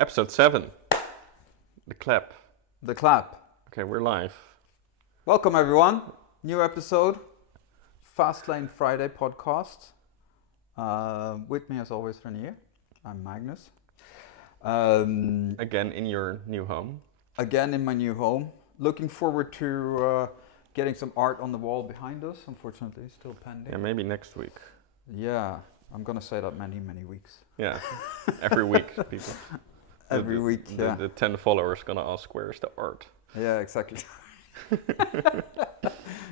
Episode 7. The clap. The clap. Okay, we're live. Welcome everyone. New episode. Fastlane Friday podcast. With me as always, Renier. I'm Magnus. Again in your new home. Again in my new home. Looking forward to getting some art on the wall behind us. Unfortunately, still pending. Yeah, maybe next week. Yeah, I'm gonna say that many weeks. Yeah, every week, people. Every week, yeah. The 10 followers gonna ask, where's the art? Yeah, exactly.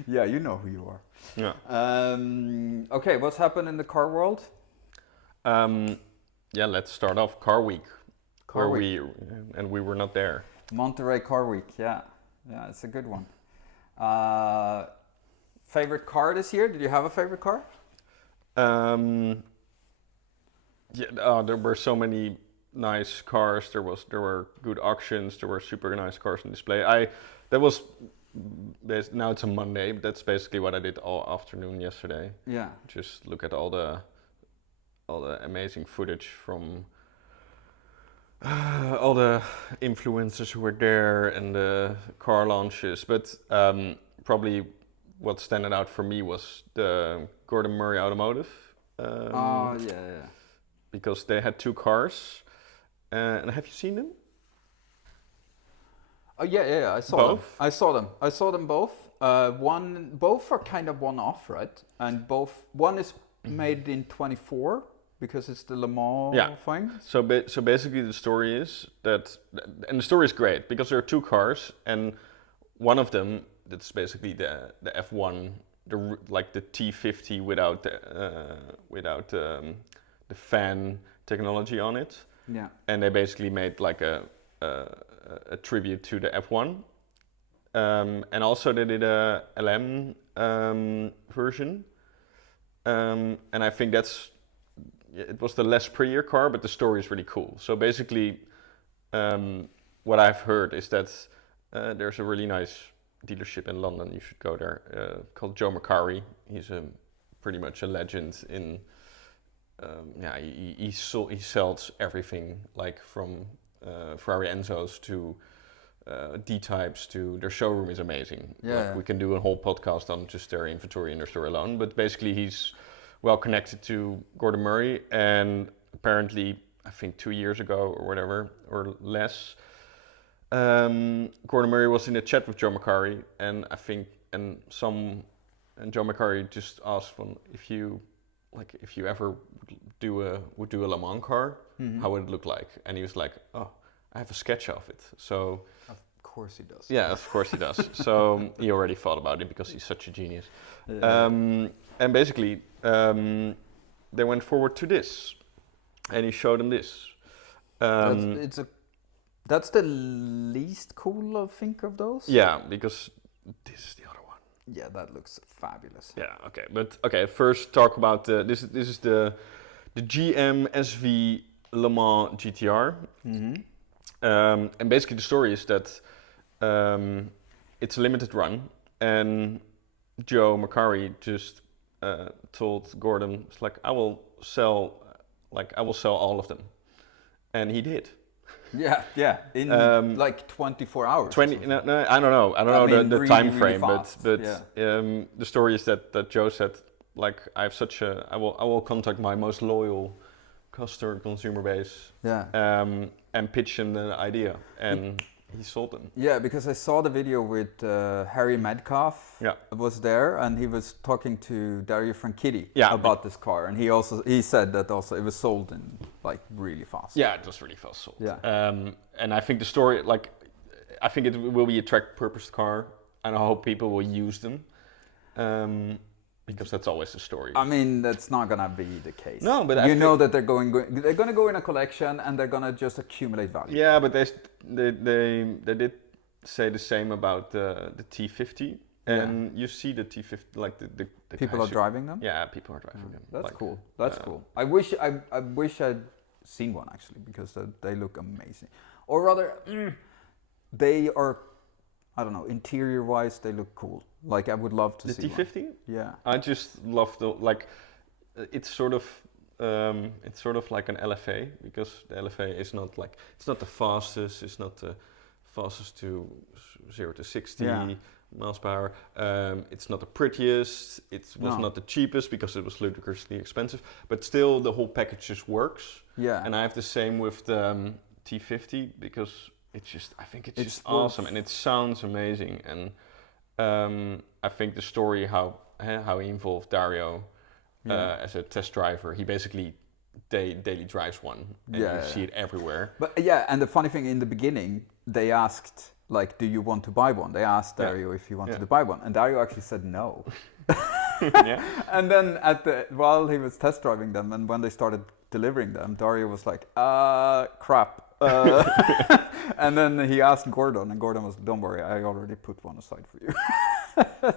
Yeah, you know who you are. Yeah. Okay, what's happened in the car world? Yeah, let's start off Car Week. Car where Week. we were not there. Monteray Car Week, yeah. Yeah, it's a good one. Favorite car this year? Did you have a favorite car? Yeah, there were so many nice cars. There were good auctions. There were super nice cars on display. Now it's a Monday, but that's basically what I did all afternoon yesterday. Yeah. Just look at all the amazing footage from all the influencers who were there and the car launches. But probably what standing out for me was the Gordon Murray Automotive. Yeah. Because they had two cars. And have you seen them? Oh yeah, I saw Both? them. I saw them both. Both are kind of one-off, right? And one is made in 24 because it's the Le Mans thing. So basically the story is that, and the story is great because there are two cars, and one of them that's basically the F1, the T50 without the fan technology on it. Yeah. And they basically made like a tribute to the F1. And also they did a LM version. And I think it was the less prettier car, but the story is really cool. So basically, what I've heard is that there's a really nice dealership in London, you should go there, called Joe Macari. He's pretty much a legend in... he sells everything, like from Ferrari Enzos to D-types to their showroom is amazing. Yeah. We can do a whole podcast on just their inventory and their store alone. But basically, he's well connected to Gordon Murray, and apparently, I think 2 years ago or whatever or less, Gordon Murray was in a chat with Joe Macari, and Joe Macari just asked if you ever would do a Le Mans car, how would it look like? And he was like, oh, I have a sketch of it. So Of course he does. yeah, of course he does. So he already thought about it because he's such a genius. Yeah. And basically, they went forward to this, and he showed them this. That's the least cool, I think, of those. Yeah, because this is the other one. Yeah, that looks fabulous. Yeah, okay. But okay, first talk about this is the GM SV Le Mans GTR. Mm-hmm. And basically the story is that it's a limited run, and Joe Macari just told Gordon, it's like, I will sell all of them. And he did. Yeah. In like 24 hours. 20? No, I don't know. I don't know the really, time really frame, fast, but yeah. The story is that Joe said, like, I will contact my most loyal consumer base. Yeah. And pitch him the idea, and he sold them. Yeah, because I saw the video with Harry Metcalf. Yeah. Was there, and he was talking to Dario Franchitti Yeah. about this car, and he said that also it was sold in like really fast. Yeah, it was really fast sold. Yeah. And I think the story, like, I think it will be a track-purposed car, and I hope people will use them, because that's always the story. I mean, that's not gonna be the case. No, but you know that they're gonna go in a collection, and they're gonna just accumulate value. Yeah, but they did say the same about the T50, and you see the T50, like the people are driving them. Yeah, people are driving them. That's like, cool. That's cool. I wish I'd seen one actually, because they look amazing. Or rather, they are, I don't know, interior wise they look cool. Like I would love to see the T50. One. Yeah. I just love it's sort of It's sort of like an LFA because the LFA is not like it's not the fastest. It's not the fastest to 0 to 60 miles per hour. It's not the prettiest. It was not the cheapest because it was ludicrously expensive. But still, the whole package just works. Yeah. And I have the same with the T50 because I think it's just awesome and it sounds amazing. And I think the story how he involved Dario as a test driver. He basically daily drives one, and you see it everywhere. But and the funny thing in the beginning, they asked like, "Do you want to buy one?" They asked Dario if he wanted to buy one, and Dario actually said no. And then while he was test driving them, and when they started delivering them, Dario was like, crap." And then he asked Gordon, and Gordon was, "Don't worry, I already put one aside for you."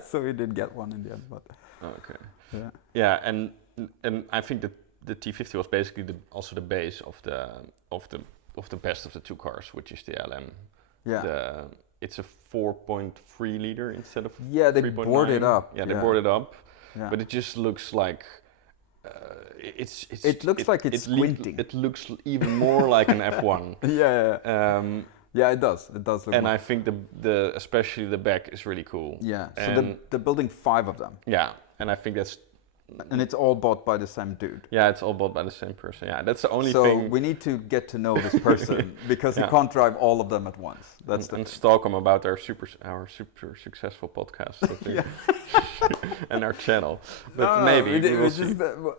So he did get one in the end, but okay. Yeah, and I think that the T50 was basically also the base of the best of the two cars, which is the LM. Yeah. It's a 4.3 liter instead of 3.9. They bored it up. Yeah, they bored it up. Yeah. But it just looks like it looks like it's squinting. It looks even more like an F1. Yeah, it does. It does look. And I think the especially the back is really cool. Yeah. So they're building 5 of them. Yeah, and I think that's. And it's all bought by the same dude. Yeah, it's all bought by the same person. Yeah, that's the only thing. So we need to get to know this person because you can't drive all of them at once. And stalk them about our super successful podcast and our channel. But maybe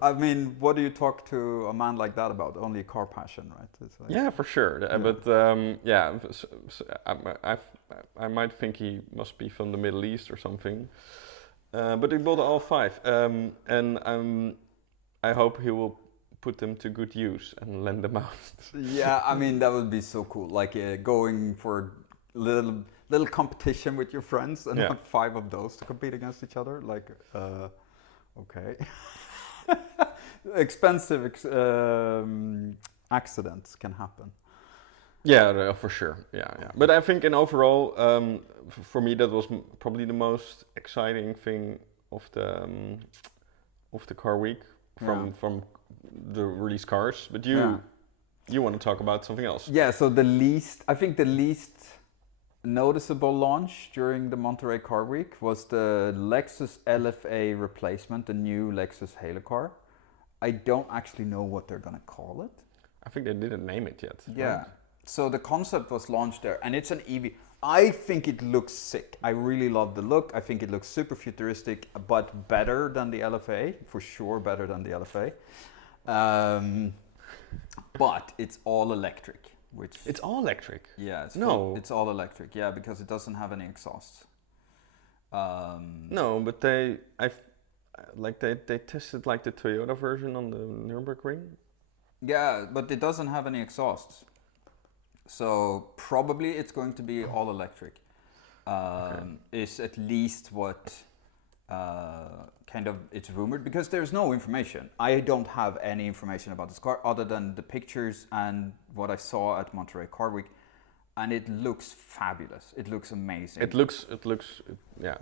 I mean, what do you talk to a man like that about? Only car passion, right? It's like, for sure. But I might think he must be from the Middle East or something. But he bought all 5, and I hope he will put them to good use and lend them out. Yeah, I mean that would be so cool. Like going for little competition with your friends and have 5 of those to compete against each other. Like, okay, expensive accidents can happen. Yeah, for sure. Yeah. But I think in overall, for me, that was probably the most exciting thing of the car week from the release cars. But you want to talk about something else? Yeah. So the least noticeable launch during the Monteray Car Week was the Lexus LFA replacement, the new Lexus Halo car. I don't actually know what they're gonna call it. I think they didn't name it yet. Yeah. Right? So the concept was launched there, and it's an EV. I think it looks sick. I really love the look. I think it looks super futuristic, but better than the LFA, for sure, better than the LFA. But it's all electric, which it's all electric. Yeah, it's all electric. Yeah, because it doesn't have any exhaust. No, but they tested like the Toyota version on the Nürburgring. Yeah, but it doesn't have any exhausts. So probably it's going to be all electric. Is at least what kind of it's rumored, because there's no information. I don't have any information about this car other than the pictures and what I saw at Monterey Car Week, and it looks fabulous. It looks amazing. It looks yeah.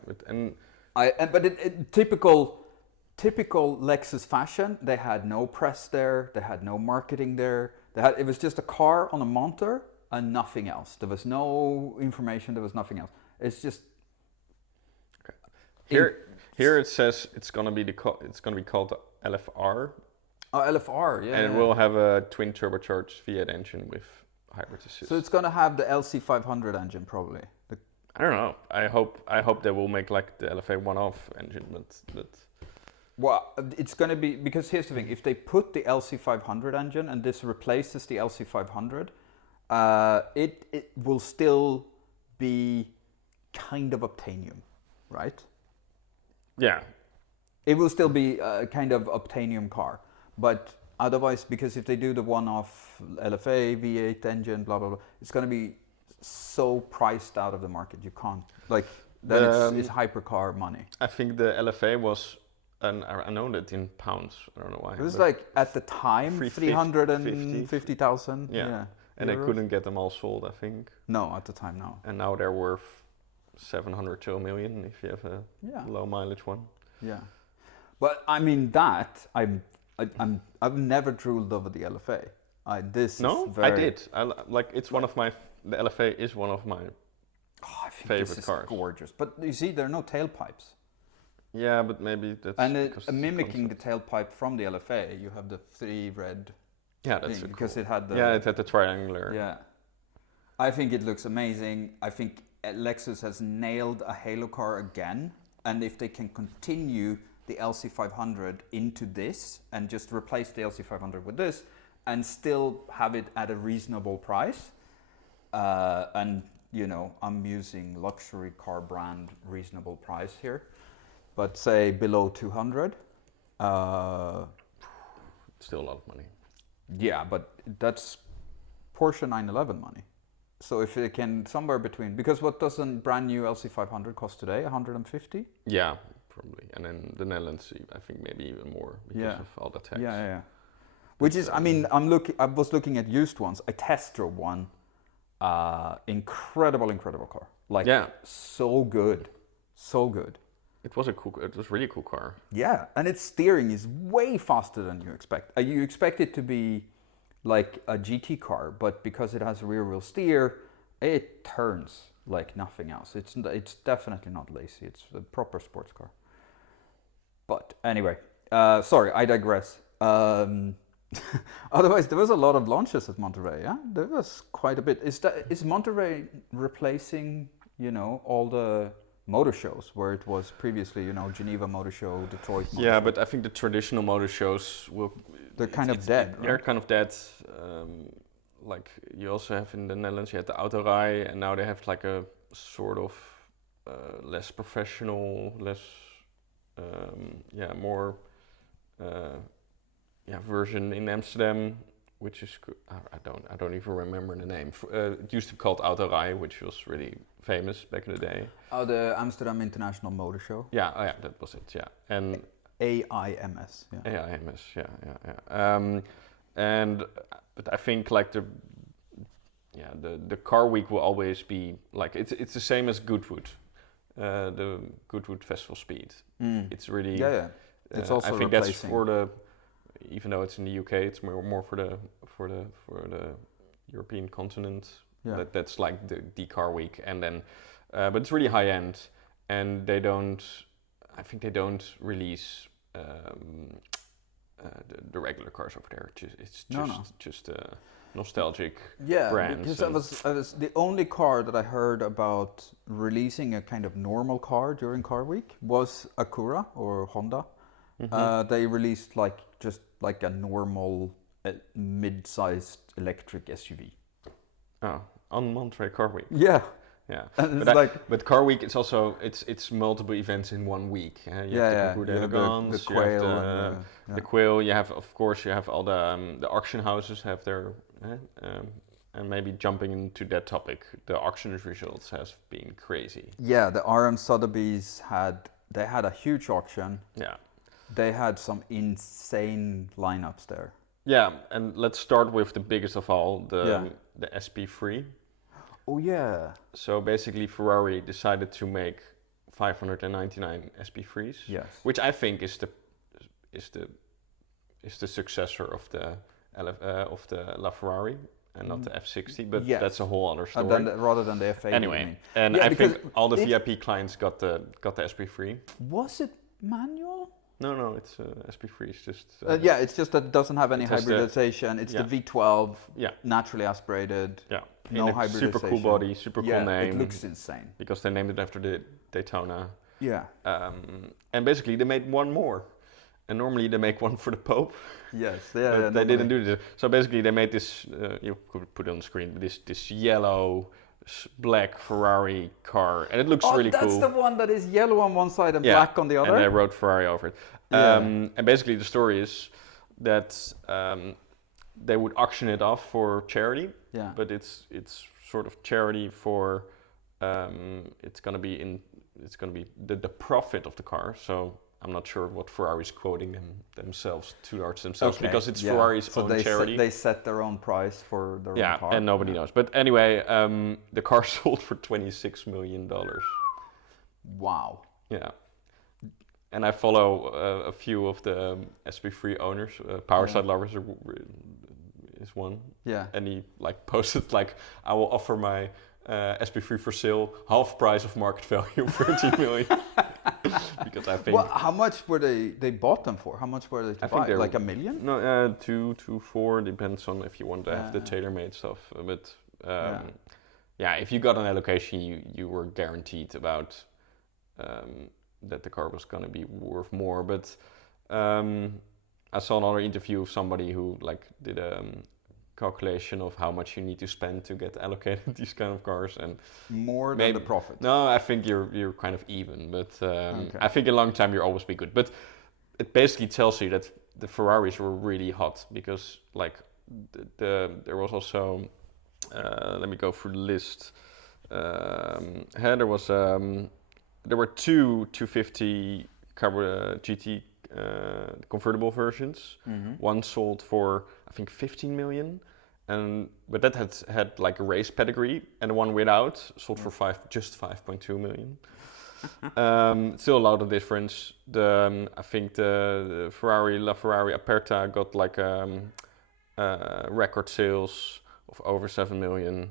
Typical Lexus fashion. They had no press there. They had no marketing there. It was just a car on a monter and nothing else. There was no information. There was nothing else. It's just here it says it's gonna be called the LFR. Oh, LFR, yeah. And it will have a twin turbocharged V8 engine with hybrid assist. So it's gonna have the LC500 engine probably. I don't know. I hope they will make like the LFA one-off engine, but. Well, it's going to be, because here's the thing, if they put the LC500 engine and this replaces the LC500, it will still be kind of Optanium, right? Yeah. It will still be a kind of Optanium car, but otherwise, because if they do the one-off LFA, V8 engine, blah, blah, blah, it's going to be so priced out of the market, you can't, it's hypercar money. I think the LFA was... And I know that in pounds. I don't know why. It was like at the time 350,000. Yeah. And they couldn't get them all sold, I think. No, at the time, no. And now they're worth 700 to $1 million if you have a low mileage one. Yeah. But I mean I'm I've never drooled over the LFA. This No, is very. I did. Like it's one of my. The LFA is one of my I think favorite this is cars. gorgeous. But you see, there are no tailpipes. Yeah, but maybe that's And because mimicking the tailpipe from the LFA, you have the 3 red. Yeah, that's thing, because cool. it had the. Yeah, it had the triangular. Yeah, I think it looks amazing. I think Lexus has nailed a Halo car again, and if they can continue the LC500 into this and just replace the LC500 with this, and still have it at a reasonable price, and you know, I'm using luxury car brand reasonable price here, but say below 200. Still a lot of money. Yeah, but that's Porsche 911 money. So if it can somewhere between, because what does a brand new LC500 cost today? 150? Yeah, probably. And then the Netherlands, I think maybe even more because of all the tax. Yeah. Which is, I mean, I was looking at used ones. I test drove one. Incredible car. Like, so good. It was really a cool car. Yeah, and its steering is way faster than you expect. You expect it to be like a GT car, but because it has rear wheel steer, it turns like nothing else. It's definitely not lazy. It's a proper sports car. But anyway, sorry, I digress. Otherwise, there was a lot of launches at Monteray. Yeah, there was quite a bit. Is Monteray replacing, you know, all the motor shows where it was previously, you know, Geneva Motor Show, Detroit Motor Show? But I think the traditional motor shows they're kind of dead. Right? They're kind of dead. Like you also have in the Netherlands, you had the Monteray, and now they have like a sort of less professional, less more version in Amsterdam, which is I don't even remember the name. It used to be called Monteray, which was really famous back in the day. Oh, the Amsterdam International Motor Show. Yeah, that was it. Yeah, and AIMS. Yeah. AIMS. Yeah. But I think like the car week will always be like it's the same as Goodwood, the Goodwood Festival Speed. It's really It's also I think replacing. that's for the, even though it's in the UK, it's more for the European continent. Yeah. That's like the car week, and then but it's really high end, and they don't release the regular cars over there. It's just nostalgic brand. Because I was the only car that I heard about releasing a kind of normal car during Car Week was Acura or Honda. They released just like a normal mid-sized electric SUV. Oh, on Monterey Car Week. Yeah. Yeah, And but Car Week it's also it's multiple events in 1 week. You have the the Quail, the Quail. You have all the auction houses have their and maybe jumping into that topic, the auction results has been crazy. Yeah, the RM Sotheby's had a huge auction. Yeah, they had some insane lineups there. Yeah, and let's start with the biggest of all, the SP3. Oh yeah. So basically, Ferrari decided to make 599 SP3s. Yes. Which I think is the successor of the LaFerrari and not the F60. But that's a whole other story. Rather than the F80. Anyway, and I think all the VIP clients got the SP3. Was it manual? No, it's SP3. It's just it's just that it doesn't have any hybridization. It's the V12, naturally aspirated. Yeah. No hybridization. Super cool body, super cool name. It looks insane. Because they named it after the Daytona. Yeah. And basically they made one more. And normally they make one for the Pope. Yes, but they didn't do this. So basically they made this, you could put it on the screen, this yellow, black Ferrari car. And it looks really cool. Oh, that's the one that is yellow on one side and black on the other? And they wrote Ferrari over it. And basically the story is that they would auction it off for charity. Yeah. But it's sort of charity for it's gonna be the profit of the car. So I'm not sure what Ferrari's quoting themselves towards themselves because it's Ferrari's own charity. They set their own price for their own car. And nobody knows. But anyway, the car sold for $26 million. Wow. Yeah. and I follow a few of the SP3 owners. Powerside Lovers is one. Yeah. And he like posted like, I will offer my SP3 for sale, half price of market value, 13 million. Because I think. Well, how much were they bought them for? How much were they to buy? Like $1 million? No, 2 to 4 depends on if you want to have the tailor-made stuff. But if you got an allocation, you were guaranteed about that the car was gonna be worth more. But I saw another interview of somebody who like did a calculation of how much you need to spend to get allocated these kind of cars, and more than the profit. No, I think you're kind of even, but I think a long time you'll always be good. But it basically tells you that the Ferraris were really hot because like there was also let me go through the list. There were two 250 GT convertible versions. Mm-hmm. One sold for I think 15 million, but that had like a race pedigree, and the one without sold for just 5.2 million. Still a lot of difference. I think the LaFerrari Aperta got like record sales of over 7 million,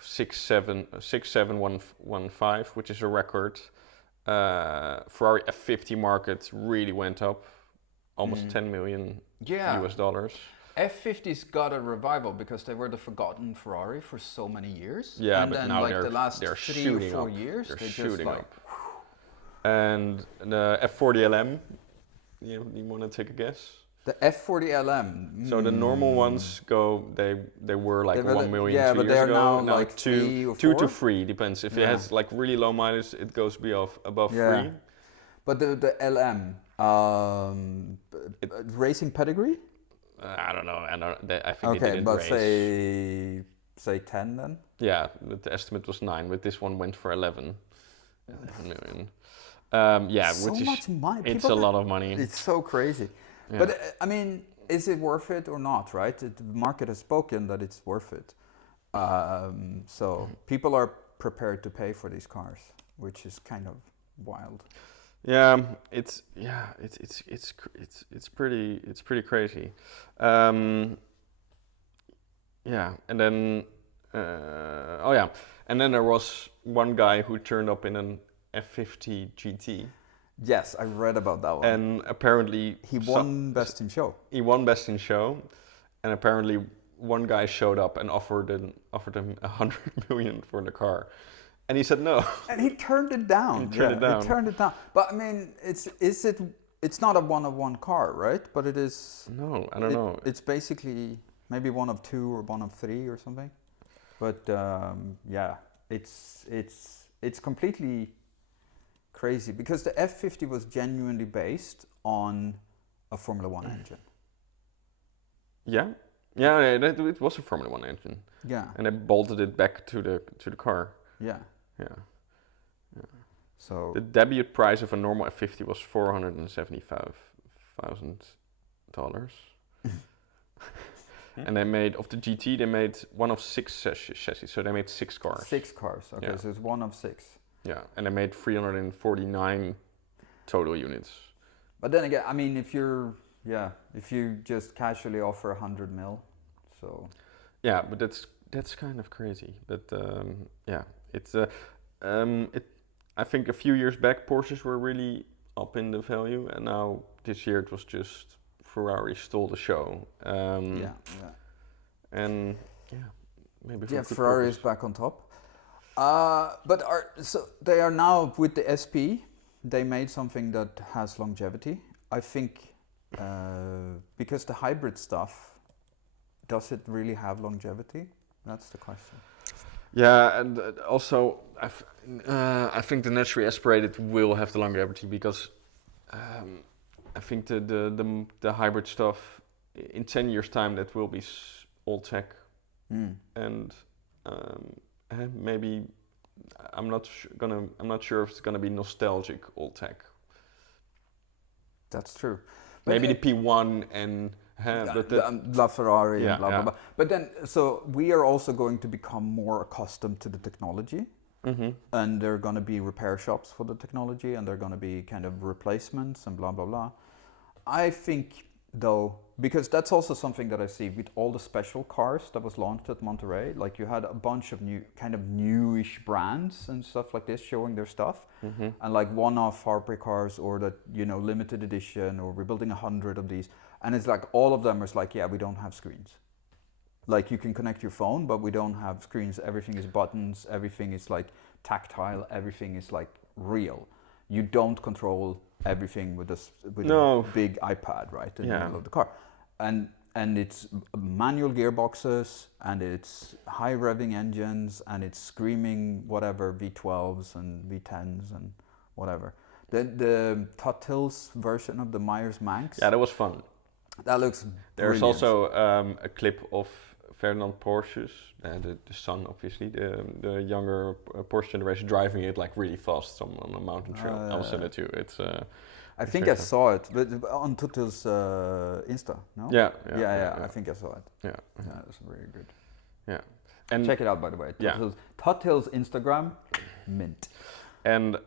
67115, which is a record. Ferrari F50 market really went up, almost 10 million US dollars. F50's got a revival because they were the forgotten Ferrari for so many years. Yeah, and but then now like the last 3 or 4 years, they're they shooting just like. up. And the F40 LM, you want to take a guess? The F40 LM. So the normal ones they were like 1 million yeah, 2 but years they're ago. Now like 3 or 4? 2 to 3 depends. If it has like really low mileage, it goes above 3. But the LM racing pedigree? I don't know. I think they didn't but race. say 10 then. Yeah, but the estimate was 9, but this one went for 11 million. So much money. It's a lot of money. It's so crazy. Yeah. But I mean, is it worth it or not? Right? The market has spoken that it's worth it. So people are prepared to pay for these cars, which is kind of wild. Yeah, it's pretty crazy. And then and then there was one guy who turned up in an F50 GT. Yes, I read about that one. And apparently he won Best in Show. He won Best in Show, and apparently one guy showed up and offered him 100 million for the car. And he said no. And he turned it down. He turned it down. But I mean, it's not a one-of-one car, right? But it is. No, I don't know. It's basically maybe one of 2 or one of 3 or something. But it's completely crazy because the F50 was genuinely based on a Formula 1 engine. Yeah, it was a Formula 1 engine. Yeah. And they bolted it back to the car. Yeah. So the debut price of a normal F50 was $475,000. And they made of the GT. They made one of 6 chassis, so they made 6 cars. 6 cars. Okay, so it's one of 6. Yeah, and they made 349 total units. But then again, I mean, if you just casually offer 100 mil, so. Yeah, but that's kind of crazy. But it's I think a few years back Porsches were really up in the value, and now this year it was just Ferrari stole the show. And maybe. Yeah, Ferrari is back on top. But they are now with the SP. They made something that has longevity. I think because the hybrid stuff, does it really have longevity? That's the question. Yeah, and also I think the naturally aspirated will have the longevity because I think the hybrid stuff in 10 years time that will be old tech, and maybe I'm not sure if it's gonna be nostalgic old tech. That's true. Maybe the P1 and LaFerrari and blah blah blah. But then, so we are also going to become more accustomed to the technology. and there are going to be repair shops for the technology, and there are going to be kind of replacements and blah blah blah. I think though, because that's also something that I see with all the special cars that was launched at Monterey, like you had a bunch of new kind of newish brands and stuff like this showing their stuff, and like one-off Harper cars, or that, you know, limited edition, or we're building 100 of these, and it's like all of them is like, yeah, we don't have screens. Like you can connect your phone, but we don't have screens. Everything is buttons. Everything is like tactile. Everything is like real. You don't control everything with a big iPad, right, in the middle of the car, and it's manual gearboxes, and it's high revving engines, and it's screaming whatever V12s and V10s and whatever. The Tutill's version of the Myers Manx. Yeah, that was fun. That looks. There's brilliant. also a clip of Ferdinand Porsches, the son, obviously, the younger Porsche generation, driving it like really fast on a mountain trail. I'll send it to you. It's. I think I saw it, but on Tutill's Insta. No. Yeah. I think I saw it. Yeah. It's very good. Yeah. And check it out, by the way. Tutill's Instagram, mint. And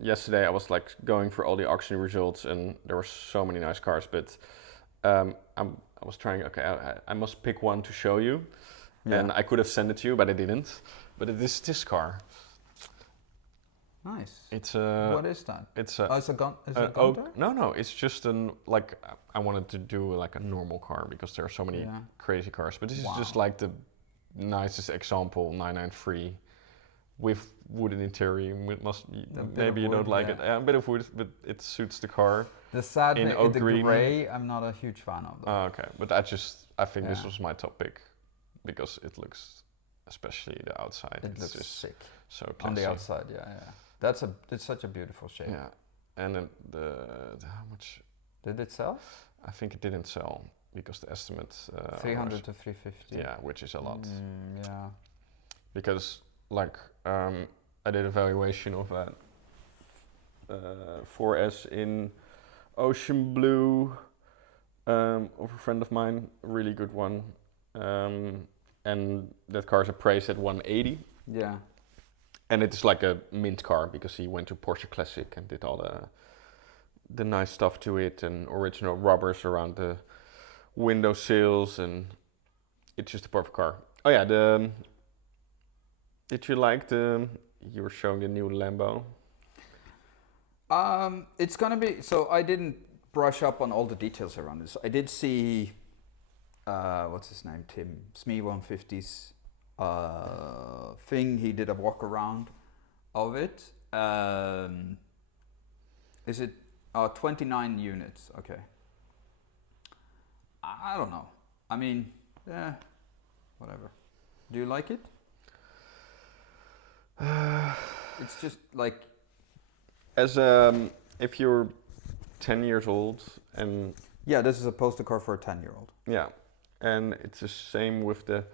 yesterday I was like going through all the auction results, and there were so many nice cars, but I was trying. Okay, I must pick one to show you, and I could have sent it to you, but I didn't. But it is this car. Nice. It's what is that? It's a. Oh, it's a gun. Is it a oak, gun? no. It's just like I wanted to do like a normal car because there are so many crazy cars. But this is just like the nicest example, 993, with wooden interior. Maybe you don't like it. A bit of wood, but it suits the car. The sad in thing, oak the green. gray, I'm not a huge fan of. Oh, okay, but I think this was my top pick because it looks, especially the outside. It looks just sick. So classy. On the outside, it's such a beautiful shape. Yeah, and then the how much did it sell? I think it didn't sell because the estimate 300 to 350. Yeah, which is a lot. Yeah. Because like I did a valuation of a 4S in ocean blue of a friend of mine, a really good one, and that car is appraised at 180. Yeah. And it's like a mint car because he went to Porsche Classic and did all the nice stuff to it, and original rubbers around the window sills, and it's just a perfect car. Oh yeah, did you like you were showing the new Lambo? It's gonna be, so I didn't brush up on all the details around this. I did see, what's his name, Tim Smee 150's thing. He did a walk around of it. Is it 29 units? Okay. I don't know. I mean, whatever. Do you like it? It's just like, as if you're 10 years old and this is a poster car for a 10-year-old. Yeah, and it's the same with the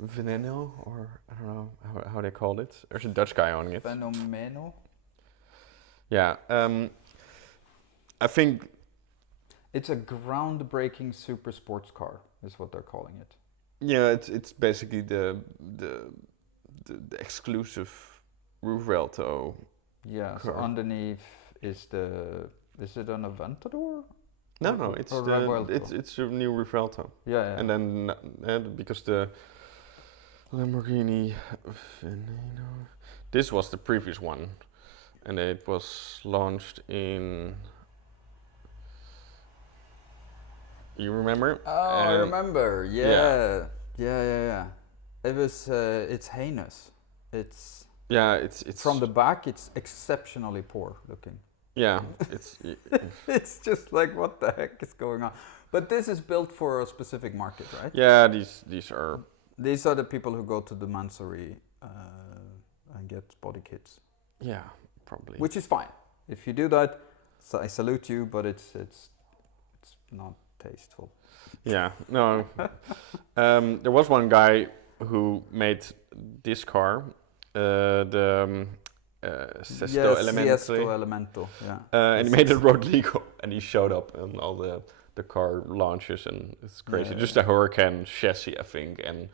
Veneno, or I don't know how they called it. There's a Dutch guy owning it. Fenomeno. Yeah, I think it's a groundbreaking super sports car, is what they're calling it. Yeah, it's basically the exclusive roof railtoe. Yeah, so underneath is it an Aventador? No, it's a new roof railtoe. Yeah. And then because the Lamborghini Veneno, this was the previous one, and it was launched in. You remember? Oh, I remember. Yeah. It was. It's heinous. It's. Yeah, it's from the back. It's exceptionally poor looking. Yeah, it's. It's just like, what the heck is going on? But this is built for a specific market, right? Yeah, these are. These are the people who go to the Monteray and get body kits. Yeah, probably. Which is fine. If you do that, so I salute you. But it's not tasteful. Yeah, no. There was one guy who made this car, the Sesto Elemento. Sesto Elemento, yeah. And he made it road legal, and he showed up on all the car launches, and it's crazy. Yeah. Just a Huracan chassis, I think, and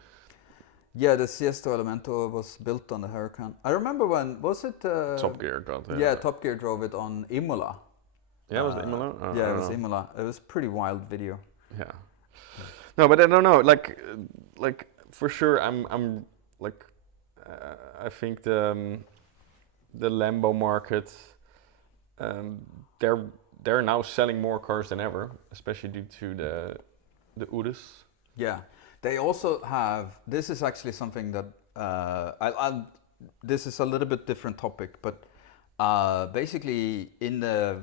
Yeah, the Siesto Elemento was built on the Huracan. I remember when, was it? Top Gear got it. Yeah, Top Gear drove it on Imola. Yeah, was it Imola? Yeah, it was Imola. It was a pretty wild video. Yeah. No, but I don't know. Like for sure, I'm like, I think the Lambo market, they're now selling more cars than ever, especially due to the Urus. Yeah, they also have. This is actually something that this is a little bit different topic, but basically in the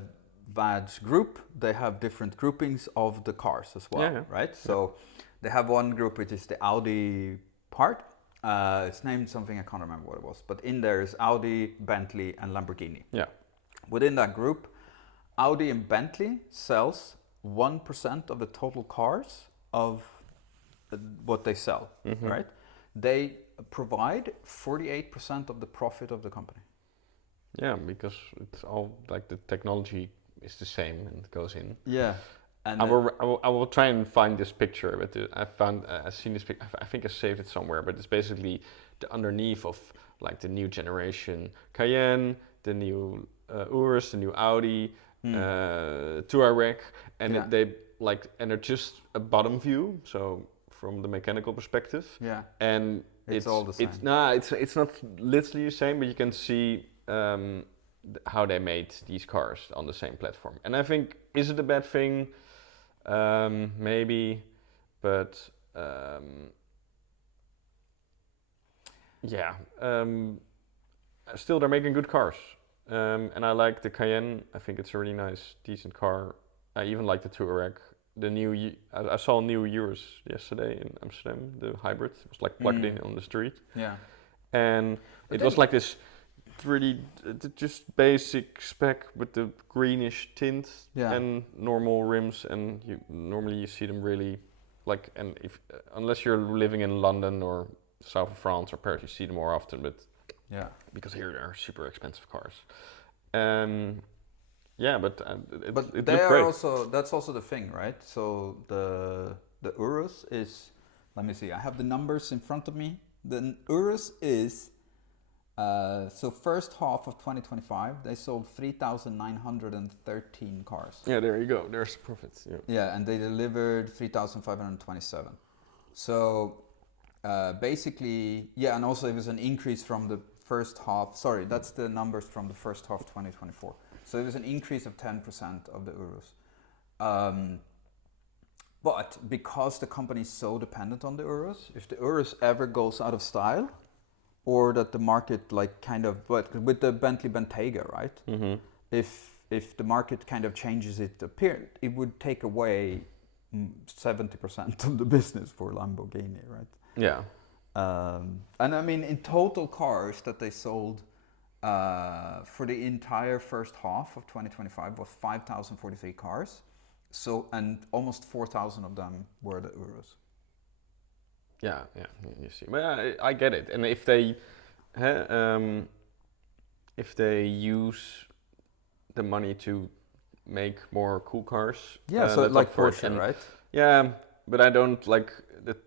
VADS group, they have different groupings of the cars as well, right? So they have one group which is the Audi part. It's named something, I can't remember what it was, but in there is Audi, Bentley, and Lamborghini. Yeah. Within that group, Audi and Bentley sells 1% of the total cars of what they sell, right? They provide 48% of the profit of the company. Yeah, because it's all like the technology is the same and it goes in. Yeah. And I will try and find this picture, but I've seen this picture. I think I saved it somewhere, but it's basically the underneath of like the new generation Cayenne, the new Urus, the new Audi, Touareg, and they're just a bottom view, so from the mechanical perspective. Yeah. And it's all the same. It's not literally the same, but you can see how they made these cars on the same platform. And I think, is it a bad thing? Maybe, but still they're making good cars. And I like the Cayenne. I think it's a really nice, decent car. I even like the Touareg. The new, I saw a new Urus yesterday in Amsterdam, the hybrid. It was like plugged in on the street. Yeah. And it was like this really just basic spec with the greenish tint and normal rims, and normally you see them really like, and if unless you're living in London or south of France or Paris, you see them more often, but because here they're super expensive cars. But it they looked are great. also, that's also the thing, right? So the Urus is, let me see, I have the numbers in front of me. The Urus is so first half of 2025, they sold 3,913 cars. Yeah, there you go. There's the profits. Yeah, and they delivered 3,527. So basically, and also it was an increase from the first half. Sorry, that's the numbers from the first half of 2024. So it was an increase of 10% of the Urus. But because the company is so dependent on the Urus, if the Urus ever goes out of style, or that the market like kind of, but with the Bentley Bentayga, right? Mm-hmm. If the market kind of changes it would take away 70% of the business for Lamborghini, right? Yeah. And I mean, in total cars that they sold for the entire first half of 2025 was 5,043 cars. So, and almost 4,000 of them were the Urus. Yeah, you see. Well, I get it. And if they use the money to make more cool cars, so like Porsche, right? Yeah, but I don't like that.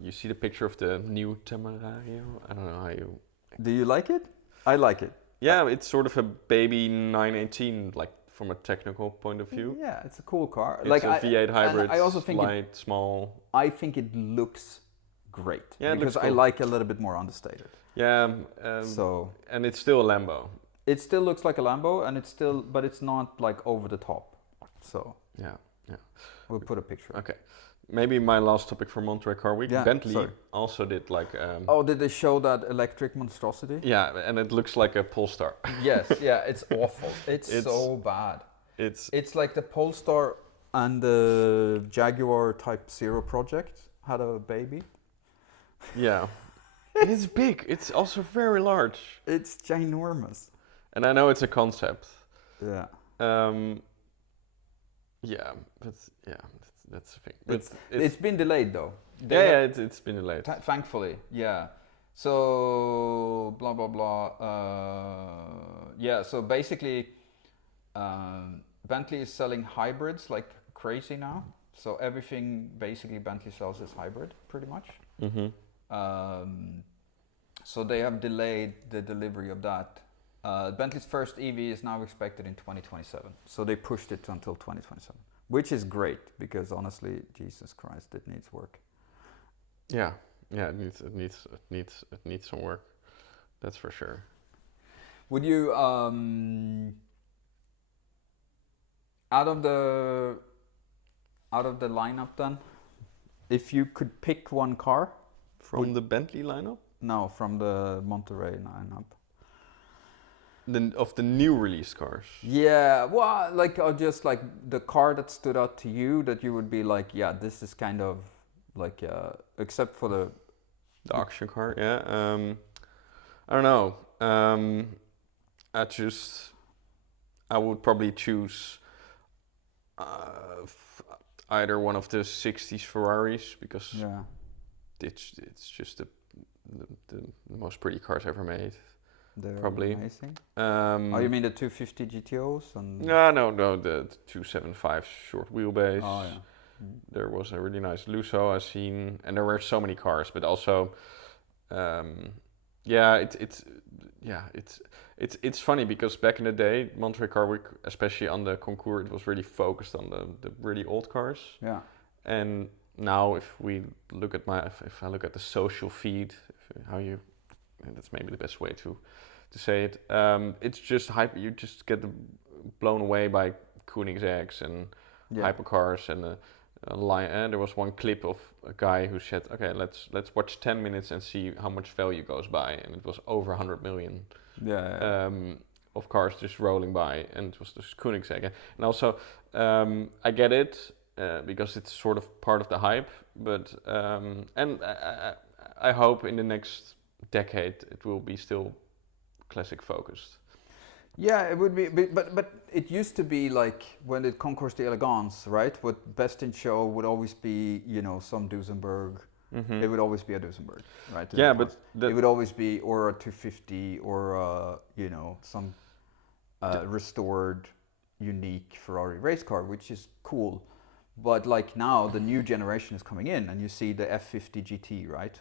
You see the picture of the new Temerario. I don't know how you. Do you like it? I like it. Yeah, it's sort of a baby 918, like from a technical point of view. Yeah, it's a cool car. It's a V8 hybrid. I also think light, small. I think it looks great. Yeah, because cool. I like a little bit more understated. Yeah. So. And it's still a Lambo. It still looks like a Lambo, and but it's not like over the top. So. Yeah. We'll put a picture. Okay. Maybe my last topic for Monteray Car Week. Yeah, Bentley also did like. Did they show that electric monstrosity? Yeah, and it looks like a Polestar. Yes. Yeah, it's awful. It's so bad. It's like the Polestar and the Jaguar Type 0 project had a baby. Yeah. It is big. It's also very large. It's ginormous. And I know it's a concept. Yeah. That's the thing. But it's been delayed though. It's been delayed. Thankfully, yeah. So blah blah blah. So basically, Bentley is selling hybrids like crazy now. So everything basically Bentley sells is hybrid, pretty much. Mm-hmm. So they have delayed the delivery of that. Bentley's first EV is now expected in 2027. So they pushed it until 2027, which is great because honestly, Jesus Christ, it needs work. Yeah, it needs some work. That's for sure. Would you out of the lineup then, if you could pick one car from the Bentley lineup? No, from the Monteray lineup. Of the new release cars. Yeah, well, like just like the car that stood out to you that you would be like, yeah, this is kind of like except for the auction car. Yeah, I don't know. I would probably choose either one of the 60s Ferraris because it's just the most pretty cars ever made. They're probably amazing. Oh, you mean the 250 GTOs? And no, the 275 short wheelbase. Oh yeah. There was a really nice Lusso I've seen, and there were so many cars, but also, it's funny because back in the day, Monterey Car Week, especially on the concours, it was really focused on the really old cars. Yeah. And now, if I look at the social feed, and that's maybe the best way to say it. It's just hype. You just get blown away by Koenigseggs and hypercars and there was one clip of a guy who said, "Okay, let's watch 10 minutes and see how much value goes by," and it was over 100 million. Of cars just rolling by, and it was this Koenigsegg. And also, I get it because it's sort of part of the hype, but and I hope in the next decade it will be still classic focused. Yeah, it would be, but it used to be like when it Concours d'Elegance, right? What Best in Show would always be, some Duesenberg. Mm-hmm. It would always be a Duesenberg, right? Yeah, but it would always be or a 250 or some restored, unique Ferrari race car, which is cool. But like now, the new generation is coming in, and you see the F50 GT, right?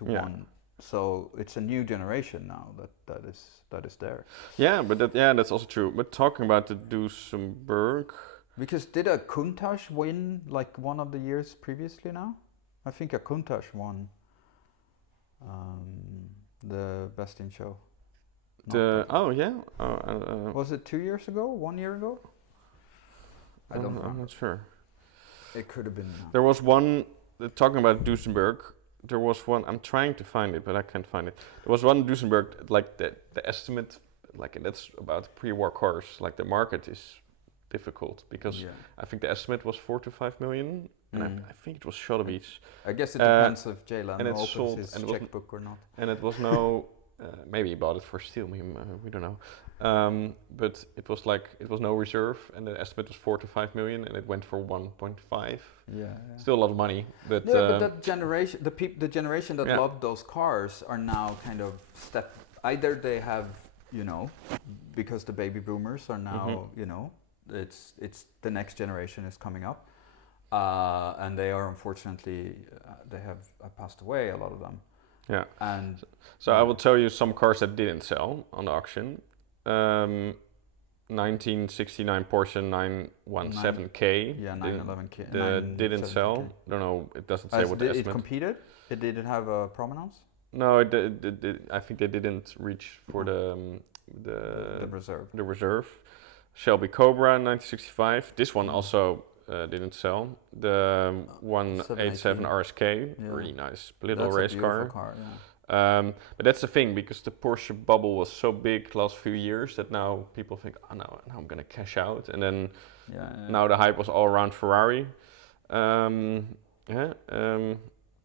So it's a new generation now that is there. Yeah, but that's also true. But talking about the Duesenberg, because did a Countach win like one of the years previously? Now, I think a Countach won the Best in Show. Was it 2 years ago? 1 year ago? I don't know. I'm not sure. It could have been. There was one talking about Duesenberg. There was one. I'm trying to find it, but I can't find it. There was one Duesenberg, like the estimate, like that's about pre-war cars. Like the market is difficult because I think the estimate was 4 to 5 million, and I think it was Sotheby's. I guess it depends if Jalen opens sold, his checkbook or not. And it was no. Maybe he bought it for steel. We don't know. But it was no reserve, and the estimate was 4 to 5 million, and it went for 1.5. Yeah. Still a lot of money, but but that generation, the generation that loved those cars are now kind of either they have, because the baby boomers are now, it's the next generation is coming up, and they are unfortunately they have passed away, a lot of them. Yeah. And so I will tell you some cars that didn't sell on the auction. 1969 Porsche 917K. Yeah, 911K. Didn't sell. I don't know. It doesn't say what the estimate. It competed? It didn't have a provenance? No, I think they didn't reach for the reserve. The reserve. Shelby Cobra 1965. This one also didn't sell. The 187 RSK, really nice little race car. But that's the thing, because the Porsche bubble was so big the last few years that now people think, now I'm gonna cash out, and then now the hype was all around Ferrari.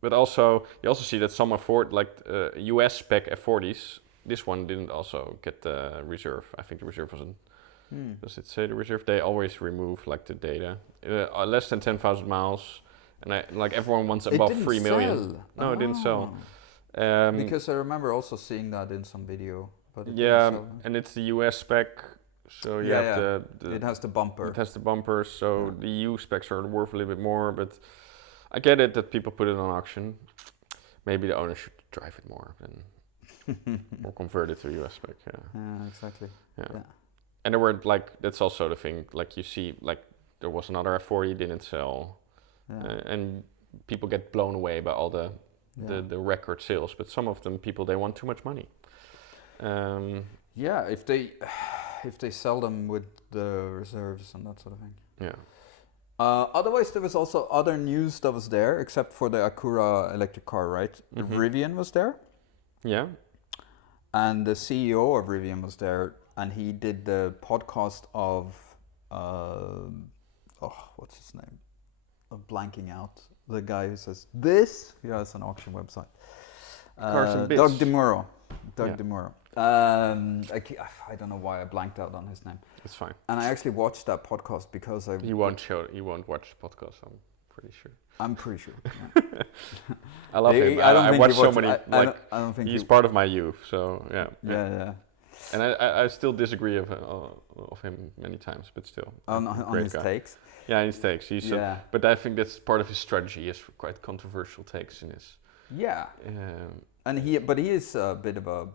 But also you also see that some afford like US spec F40s. This one didn't also get the reserve. I think the reserve wasn't. Does it say the reserve? They always remove like the data. Less than 10,000 miles, and everyone wants above 3 million. No, it didn't sell. Because I remember also seeing that in some video. But and it's the US spec, so you have it has the bumper. It has the bumpers, so the EU specs are worth a little bit more. But I get it that people put it on auction. Maybe the owner should drive it more than or convert it to US spec. Yeah, exactly. Yeah. And there were like that's also the thing. Like you see, like there was another F40 didn't sell, and people get blown away by all the record sales. But some of them people they want too much money. If they sell them with the reserves and that sort of thing. Yeah. Otherwise, there was also other news that was there, except for the Acura electric car, right? Rivian was there. Yeah. And the CEO of Rivian was there, and he did the podcast of, what's his name? I'm blanking out. The guy who says, this? Yeah, it's an auction website. Cars and Bits. Doug DeMuro. DeMuro. I don't know why I blanked out on his name. It's fine. And I actually watched that podcast because He won't watch the podcast, I'm pretty sure. I'm pretty sure. Yeah. I love him. I watch so many. I don't think he's part of my youth. So yeah. Yeah. And I still disagree of him many times, but still. On his takes. Yeah, his takes. But I think that's part of his strategy. He has quite controversial takes in his. Yeah. And he is a bit of a.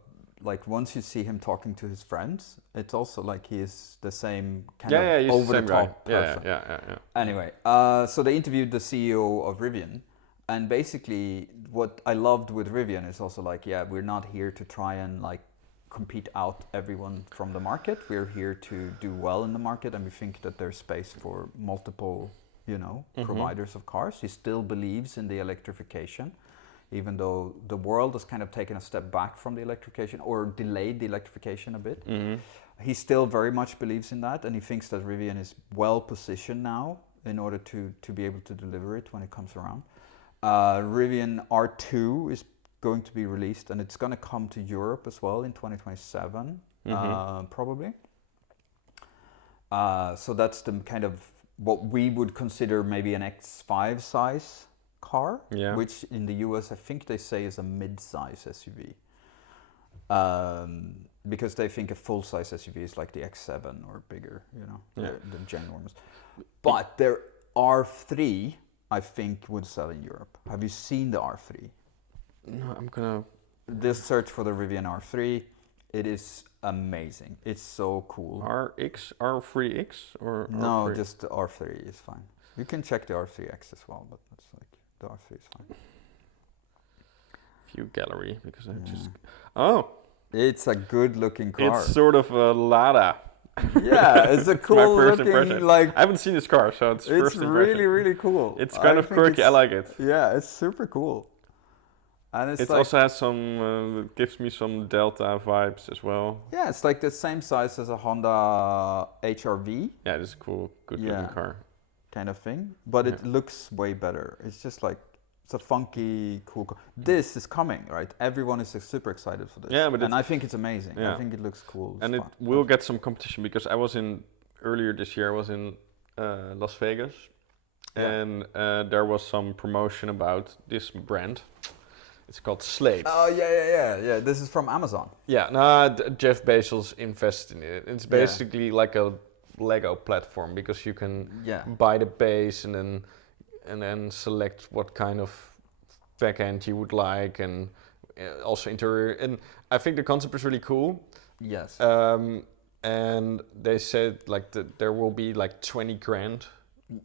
Like once you see him talking to his friends, it's also like he is the same kind of over the top person. Yeah. Anyway, so they interviewed the CEO of Rivian, and basically what I loved with Rivian is also like, we're not here to try and like compete out everyone from the market. We're here to do well in the market, and we think that there's space for multiple, providers of cars. He still believes in the electrification. Even though the world has kind of taken a step back from the electrification or delayed the electrification a bit. He still very much believes in that, and he thinks that Rivian is well positioned now in order to be able to deliver it when it comes around. Rivian R2 is going to be released, and it's going to come to Europe as well in 2027, probably. So that's the kind of what we would consider maybe an X5 size car, which in the US I think they say is a mid-size SUV, because they think a full-size SUV is like the X7 or bigger, the ginormous. But their R3 I think would sell in Europe. Have you seen the R3? No, I'm gonna. Just search for the Rivian R3. It is amazing. It's so cool. R3X or no, R3? just the R3 is fine. You can check the R3X as well, but it's like. The R3 is fine. View gallery because I just. It's a good-looking car. It's sort of a Lada. Yeah, it's a cool looking impression. like. I haven't seen this car, so it's first impression. Really, really cool. It's kind of quirky. I like it. Yeah, it's super cool. And it also has some. Gives me some Delta vibes as well. Yeah, it's like the same size as a Honda HR-V. Yeah, it's a cool, good-looking car. Kind of thing, but it looks way better. It's just like it's a funky, cool car. This is coming, right? Everyone is super excited for this. Yeah, and I think it's amazing. Yeah. I think it looks cool. And it will get some competition because I was earlier this year. I was in Las Vegas, and there was some promotion about this brand. It's called Slate. Oh yeah. This is from Amazon. Yeah, no, Jeff Bezos invested in it. It's basically like a Lego platform because you can buy the base and then select what kind of backend you would like and also interior. And I think the concept is really cool. Yes. And they said like there will be like 20 grand.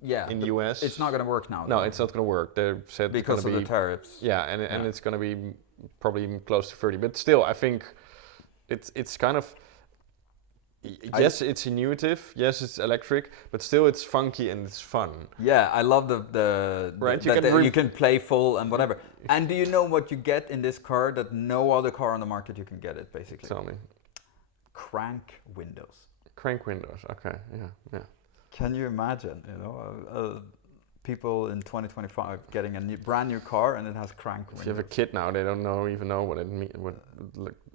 Yeah. In the US. It's not going to work now. No, it's not going to work. They said because of the tariffs. Yeah, and it's going to be probably close to 30. But still, I think it's kind of. Yes, it's intuitive. Yes, it's electric, but still, it's funky and it's fun. Yeah, I love the right. You can play full and whatever. And do you know what you get in this car that no other car on the market you can get it basically? Tell me. Crank windows. Crank windows. Okay. Yeah. Can you imagine? People in 2025 getting a brand new car and it has crank windows. If you have a kid now, they don't even know what it means.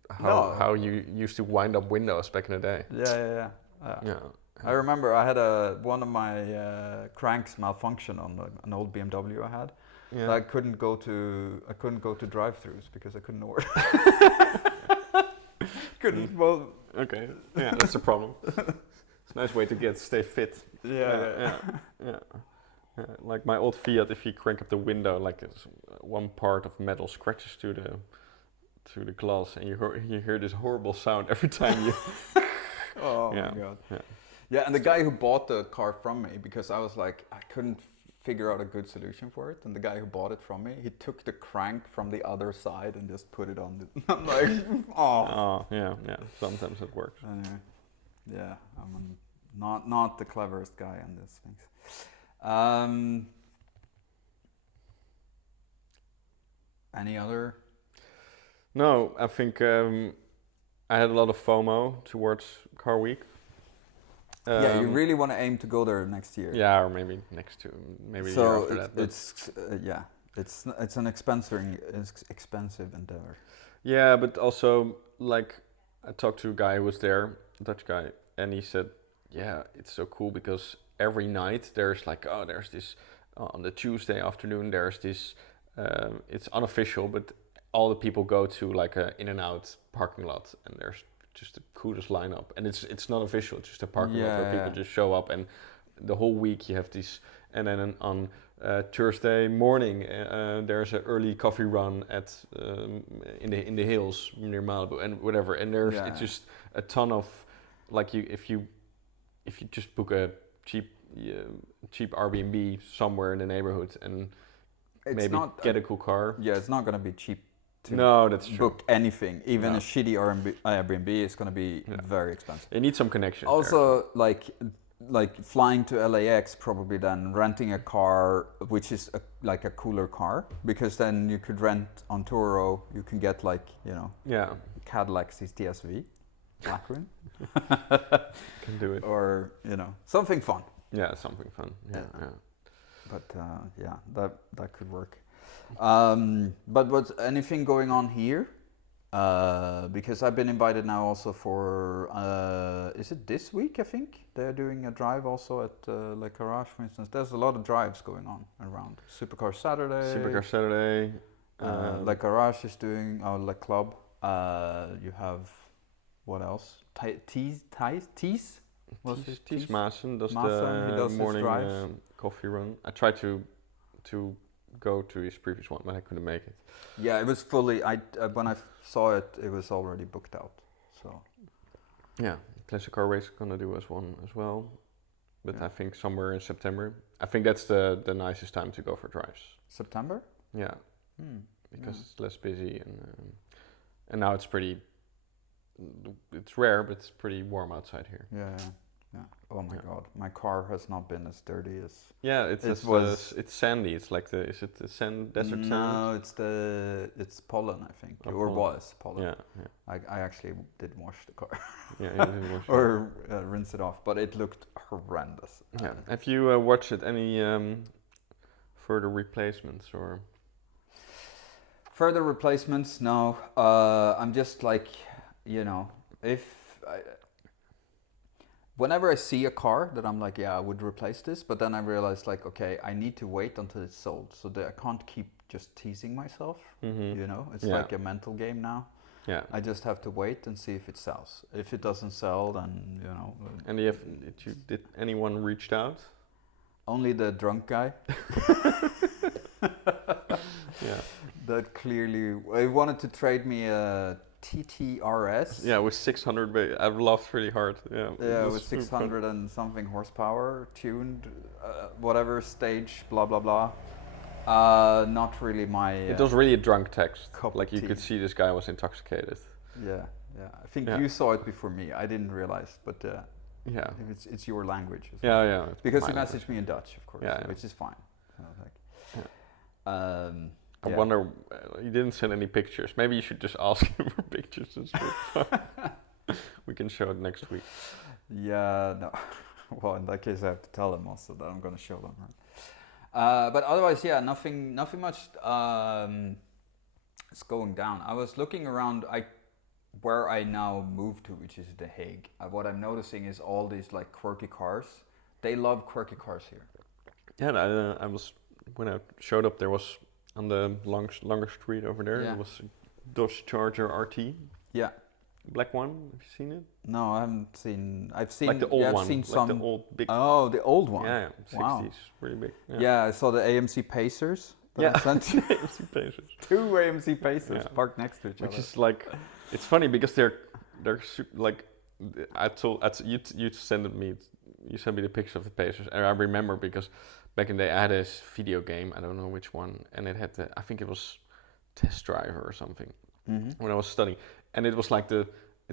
How you used to wind up windows back in the day. Yeah. I remember I had one of my cranks malfunction on an old BMW I had. Yeah. I couldn't go to drive-throughs because I couldn't order. Well. Okay. Yeah, that's a problem. It's a nice way to stay fit. Yeah. Like my old Fiat, if you crank up the window, like one part of metal scratches to to the glass, and you hear this horrible sound every time you. Oh Yeah. my god. Yeah. Yeah, and the guy who bought the car from me, because I was like, I couldn't figure out a good solution for it, and the guy who bought it from me, he took the crank from the other side and just put it on the. I'm like, oh. Oh yeah. Sometimes it works. Anyway, yeah, I'm not the cleverest guy on these things. Any other? No, I think I had a lot of FOMO towards Car Week. Yeah, you really want to aim to go there next year. Yeah, or maybe maybe the year after that. It's an expensive endeavor. Yeah, but also like I talked to a guy who was there, a Dutch guy, and he said, yeah, it's so cool because every night there's like, there's this on the Tuesday afternoon there's this. It's unofficial, but all the people go to like a In-N-Out parking lot, and there's just the coolest lineup. And it's not official; it's just a parking lot where people just show up. And the whole week you have these. And then on Thursday morning, there's an early coffee run at in the hills near Malibu and whatever. And it's just a ton of like if you just book a cheap Airbnb somewhere in the neighborhood and maybe get a cool car. Yeah, it's not going to be cheap to that's true. book anything. Even a shitty Airbnb is going to be very expensive. You need some connections. Also, there. like flying to LAX, probably then renting a car, which is like a cooler car, because then you could rent on Turo. You can get Cadillac CTSV, Blackroom. Can do it. Or something fun. Yeah, something fun. Yeah. But that could work. But what's anything going on here? Because I've been invited now also for, is it this week, I think? They're doing a drive also at Le Garage, for instance. There's a lot of drives going on around. Supercar Saturday. Le Garage is doing, Le Club. You have, what else? Tees? Ties Maassen does the morning coffee run. I tried to go to his previous one, but I couldn't make it. Yeah, it was fully. When I saw it, it was already booked out. So. Yeah, Classic Car Race is gonna do us one as well, but I think somewhere in September. I think that's the nicest time to go for drives. September. Yeah, because it's less busy and now it's pretty. It's rare, but it's pretty warm outside here. Yeah. Oh my god, my car has not been as dirty as. Yeah, it's sandy. It's like is it the desert sand? No, it's pollen, I think, or was pollen. Yeah. I actually did wash the car. Yeah, you did wash or rinse it off, but it looked horrendous. Yeah. Have you watched it? Any further replacements or? Further replacements? No. I'm just like, whenever I see a car that I'm like, I would replace this, but then I realize like, okay, I need to wait until it's sold, so that I can't keep just teasing myself. It's like a mental game now. Yeah. I just have to wait and see if it sells. If it doesn't sell, then And did anyone reached out? Only the drunk guy. Yeah. That clearly, he wanted to trade me a TTRS. Yeah, with 600. I've laughed really hard. Yeah, with 600 and something horsepower, tuned, whatever stage, blah blah blah. Not really my. It was really a drunk text. Like you tea. could see this guy was intoxicated. Yeah. I think you saw it before me. I didn't realize, but it's your language. Yeah. Because he messaged me in Dutch, of course, which is fine. I wonder, you didn't send any pictures. Maybe you should just ask him for pictures this week. We can show it next week. Yeah, no. Well, in that case, I have to tell him also that I'm going to show them. Right? But otherwise, nothing much is going down. I was looking around where I now moved to, which is The Hague. What I'm noticing is all these like quirky cars. They love quirky cars here. Yeah, I was when I showed up. There was on the longer street over there. There was a Dodge Charger RT. Yeah. Black one. Have you seen it? No, I haven't seen. I've seen like the old one. I've seen like some. The old big. Oh, the old one. Yeah, 60s, wow. really big. Yeah, I saw the AMC Pacers. that I sent you? AMC Pacers. 2 AMC Pacers parked next to each other. Which is like, it's funny because they're like, you sent me the picture of the Pacers, and I remember because back in the day I had this video game, I don't know which one, and it had I think it was Test Driver or something, when I was studying, and it was like it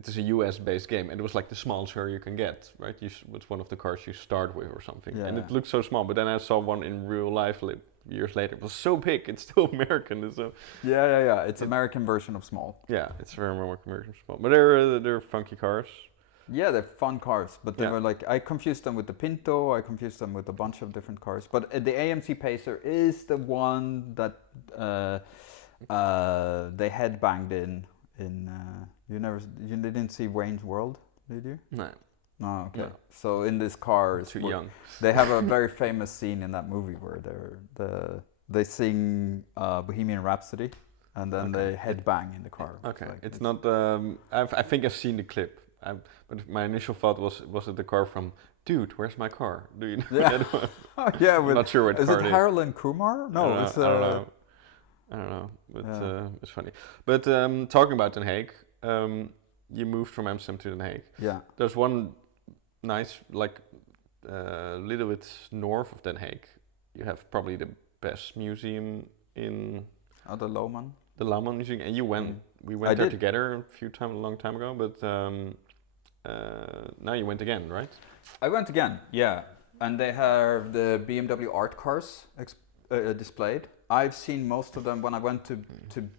is a US based game, and it was like the smallest car you can get, right? It's one of the cars you start with or something, and it looked so small, but then I saw one in real life years later. It was so big, it's still American, so it's American version of small. Yeah, it's very American small, but they're funky cars. Yeah, they're fun cars, but they were like, I confused them with the Pinto, I confused them with a bunch of different cars. But the AMC Pacer is the one that they headbanged in. You didn't see Wayne's World, did you? No. Oh, okay. No. So in this car, Too young. They have a very famous scene in that movie where they sing Bohemian Rhapsody, and then they headbang in the car. Okay, it's not. I think I've seen the clip. But my initial thought was it the car from Dude, Where's My Car? Do you know that one? I'm not sure what car it is. Is it Harold and Kumar? No, I don't know. But it's funny. But talking about Den Haag, you moved from Amsterdam to Den Haag. Yeah. There's one nice, like, little bit north of Den Haag. You have probably the best museum in. The Lohman. The Lohman Museum, and you went. We went there together a long time ago, but now you went again, right? I went again, yeah. And they have the BMW art cars displayed. I've seen most of them when I went to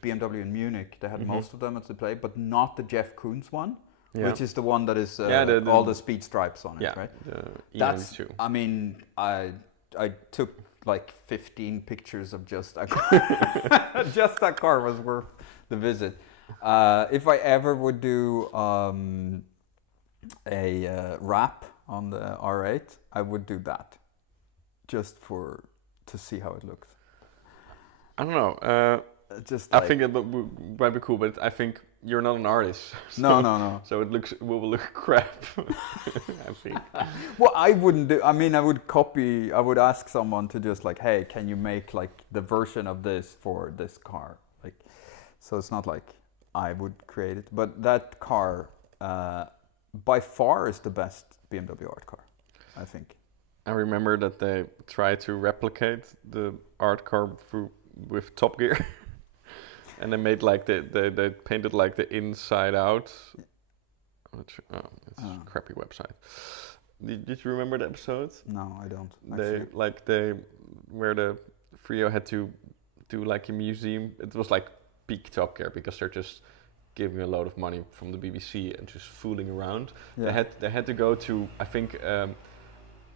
BMW in Munich. They had most of them at display, but not the Jeff Koons one, which is the one that is all the speed stripes on it, right? That's too. I mean, I took like 15 pictures of just that car. Just that car was worth the visit. If I ever would do a wrap on the R8, I would do that, just to see how it looks. I don't know. I think it might be cool, but I think you're not an artist. So, no. So it will look crap. I think. Well, I wouldn't do. I mean, I would ask someone to just like, hey, can you make like the version of this for this car? Like, so it's not like I would create it, but that car by far is the best BMW art car, I think. I remember that they tried to replicate the art car with Top Gear, and they made like they painted like the inside out. It's a crappy website. Did you remember the episode? No, I don't. Where the Frio had to do like a museum. It was like peak Top Gear because they're just giving a load of money from the BBC and just fooling around. Yeah. They had to go to, I think, a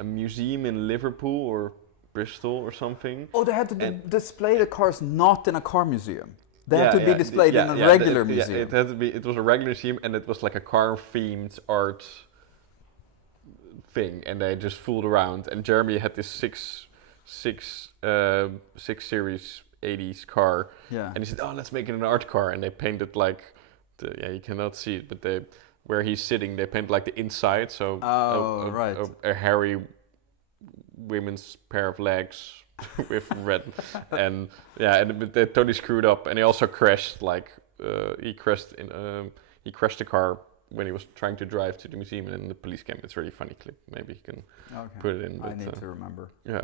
museum in Liverpool or Bristol or something. Oh, they had to display the cars not in a car museum. They had to be displayed in a regular museum. Yeah, it had to be. It was a regular museum, and it was like a car-themed art thing, and they just fooled around. And Jeremy had this six series 80s car, and he said, "Oh, let's make it an art car." And they painted like, you cannot see it, but where he's sitting, they paint like the inside, so a hairy women's pair of legs with red, and they totally screwed up, and he also crashed. Like he crashed the car when he was trying to drive to the museum, and then the police came. It's a really funny clip. Maybe you can put it in. I need to remember. Yeah.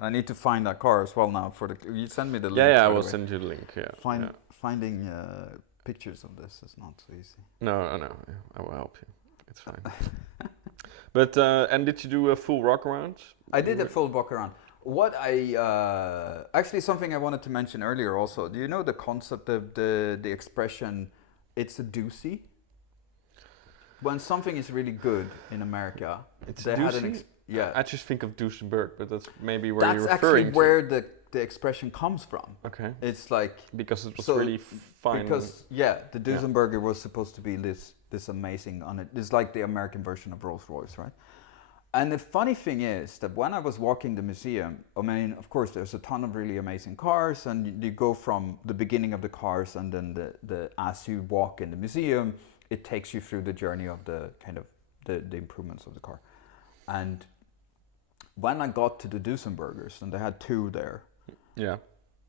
I need to find that car as well now. You send me the link. Yeah, I will send you the link. Yeah. Finding pictures of this is not so easy. No, I will help you. It's fine. But and did you do a full rock around? I did a full walk around. What actually something I wanted to mention earlier also. Do you know the concept of the expression "it's a doozy"? When something is really good in America, they had I just think of Duesenberg, but that's maybe where you're referring to. That's actually where the expression comes from. Okay. It's like because it was really fine. Because the Duesenberger was supposed to be this amazing it's like the American version of Rolls-Royce, right? And the funny thing is that when I was walking the museum, I mean, of course, there's a ton of really amazing cars, and you go from the beginning of the cars, and then as you walk in the museum, it takes you through the journey of the kind of the improvements of the car. And when I got to the Duesenbergers, and they had two there,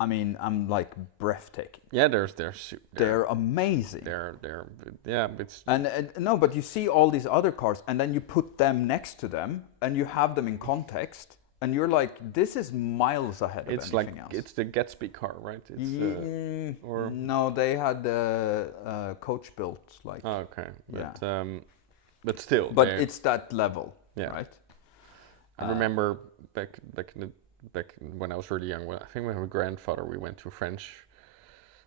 I mean, I'm like breathtaking. Yeah, They're amazing. They're yeah, it's And no, but you see all these other cars, and then you put them next to them, and you have them in context, and you're like, this is miles ahead of anything else. It's the Gatsby car, right? It's or no, they had coach built like. oh, okay, but Yeah. but still, But it's that level, yeah. right? I remember back when I was really young. I think with my grandfather, we went to a French,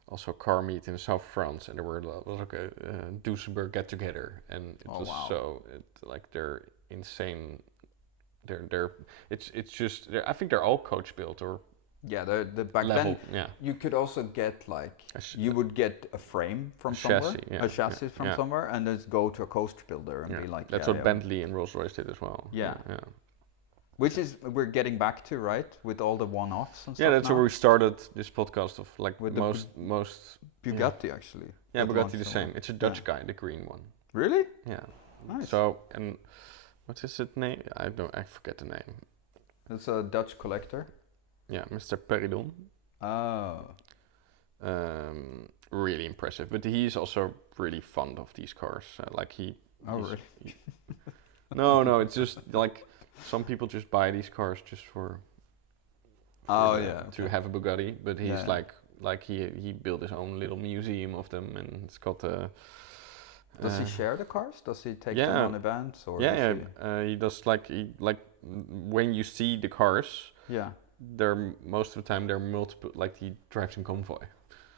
also car meet in South France, and there was like a Duesenberg get together, and it was so like they're insane. It's just I think they're all coach built or Yeah, the back level, then yeah. you could also get like you would get a frame from somewhere, chassis, yeah, a chassis from somewhere, and just go to a coach builder and be like, that's what Bentley and Rolls Royce did as well. Yeah. Yeah. Which is we're getting back to, right, with all the one-offs and stuff. Yeah, that's now. where we started this podcast of like With most Bugatti actually. Yeah, Bugatti the same. It's a Dutch guy, the green one. Really? Yeah. Nice. So and what is its name? I forget the name. It's a Dutch collector. Yeah, Mr. Peridon. Oh. Really impressive, but he's also really fond of these cars. Like Oh really? No, it's just like some people just buy these cars just for to have a Bugatti, but he's like he built his own little museum of them, and it's got a. Does he share the cars? Does he take them on events or? He does like when you see the cars. Yeah. They're most of the time they're multiple. Like he drives in convoy.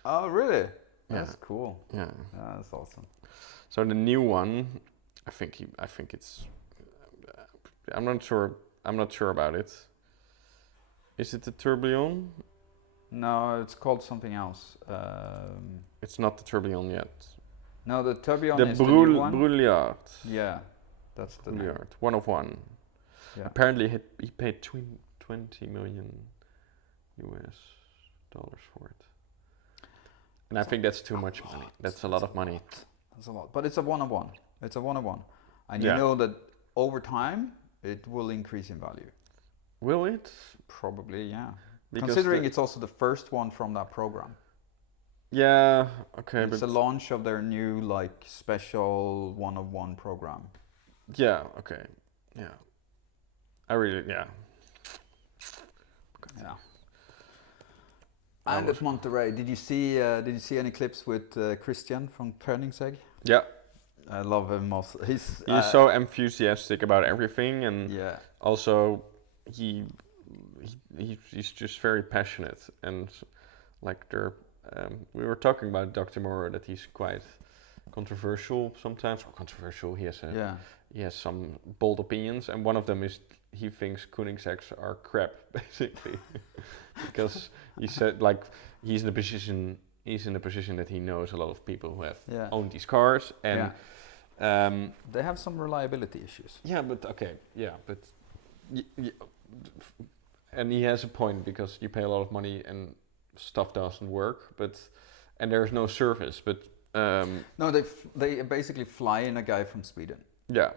Oh really? Yeah. That's cool. Yeah. That's awesome. So the new one, I think it's. I'm not sure about it. Is it the Tourbillon? No, it's called something else. It's not the Tourbillon yet. No, the Tourbillon The is the new one. Brouillard. Yeah, that's the name. Brouillard, 1 of 1. Yeah. Apparently he paid 20 million US dollars for it. And I think that's too much money. That's a lot of money. That's a lot. But it's a 1 of 1. It's a 1 of 1. And you Yeah. know that over time it will increase in value. Will it? Probably, yeah. Because Considering it's also the first one from that program. Yeah, okay, It's but a launch of their new like special 1 of 1 program. yeah, okay. Yeah. Yeah. Yeah. And at Monteray, did you see any clips with Christian from Koenigsegg? Yeah. I love him also. He's so enthusiastic about everything, and yeah. also he's just very passionate, and like we were talking about Dr. Moore, that he's quite controversial sometimes, or controversial. He has some bold opinions, and one of them is he thinks Koenigsegg's are crap, basically, because he said like he's in a position that he knows a lot of people who have owned these cars, and they have some reliability issues. Yeah, but okay, yeah, but and he has a point, because you pay a lot of money and stuff doesn't work, and there's no service, but no, they basically fly in a guy from Sweden. Yeah.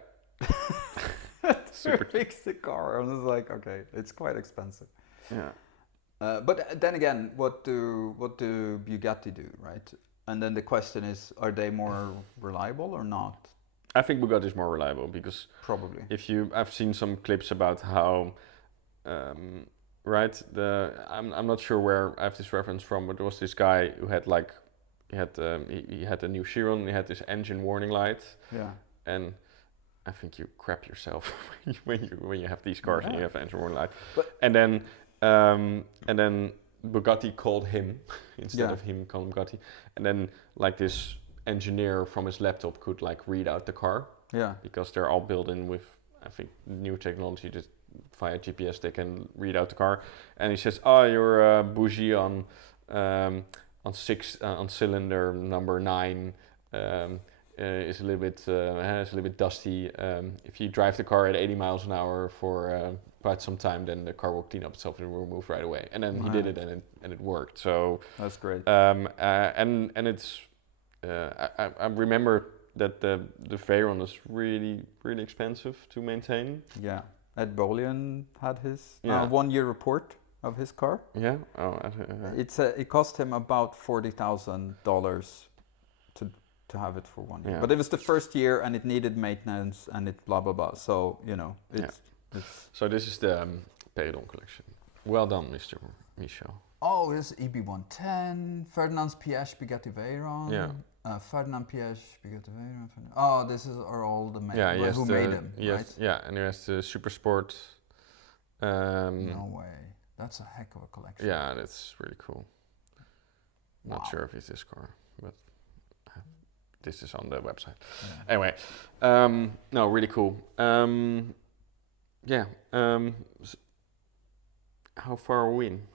Super fix the car. I was like, okay, it's quite expensive. Yeah. But then again, what do Bugatti do, right? And then the question is, are they more reliable or not? I think Bugatti is more reliable, because probably I've seen some clips about how, right? I'm not sure where I have this reference from, but there was this guy who had he had a new Chiron, he had this engine warning light. Yeah. And I think you crap yourself when you have these cars and you have engine warning light. And then Bugatti called him instead of him calling Bugatti. And then like this engineer from his laptop could like read out the car. Yeah. Because they're all built in with, I think, new technology that via GPS they can read out the car. And he says, "Oh, your bougie on cylinder number 9 is a little bit dusty. If you drive the car at 80 miles an hour for quite some time, then the car will clean up itself and will move right away." And then he did it, and it worked. So that's great. And it's I remember that the Veyron is really expensive to maintain. Yeah, Ed Bolian had his 1 year report. of his car. Yeah. Oh. It cost him about $40,000 to have it for 1 year. Yeah. But it was the first year, and it needed maintenance, and it blah blah blah. So it's. So this is the Peridon collection. Well done, Mr. Michel. Oh, this is EB110, Ferdinand's Piège Bugatti Veyron. Yeah. Ferdinand Piège Bugatti Veyron. Oh, are all the who made them, yes, right? Yeah, and he has the Super Sport. No way. That's a heck of a collection. Yeah, that's really cool. Wow. Not sure if it's this car, but this is on the website. Yeah. Anyway, no, really cool. Yeah. How far are we in?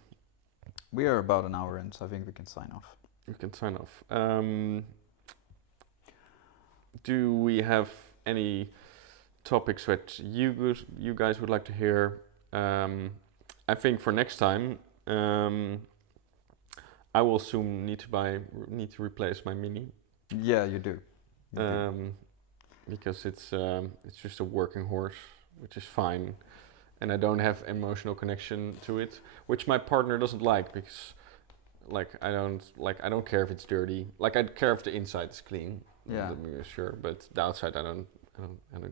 We are about an hour in, so I think we can sign off. We can sign off. Do we have any topics that you guys would like to hear? I think for next time, I will soon need to replace my Mini. Yeah, you do. Because it's just a working horse, which is fine, and I don't have emotional connection to it, which my partner doesn't like, because I don't care if it's dirty. I care if the inside is clean. Yeah. Sure, but the outside I don't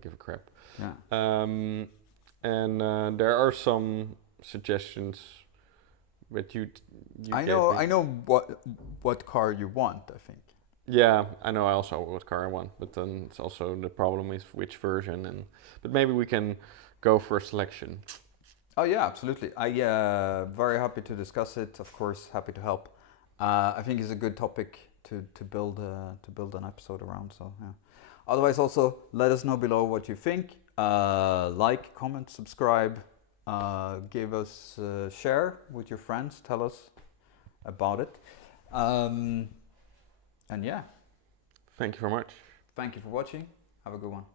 give a crap. Yeah. And there are some suggestions that you I know what car you want, I think. Yeah, I know also what car I want, but then it's also the problem is which version, but maybe we can go for a selection. Oh yeah, absolutely. I very happy to discuss it. Of course, happy to help. I think it's a good topic to build an episode around. So yeah. Otherwise, also let us know below what you think. Like, comment, subscribe. Give us share with your friends. Tell us about it. And yeah. Thank you very much. Thank you for watching. Have a good one.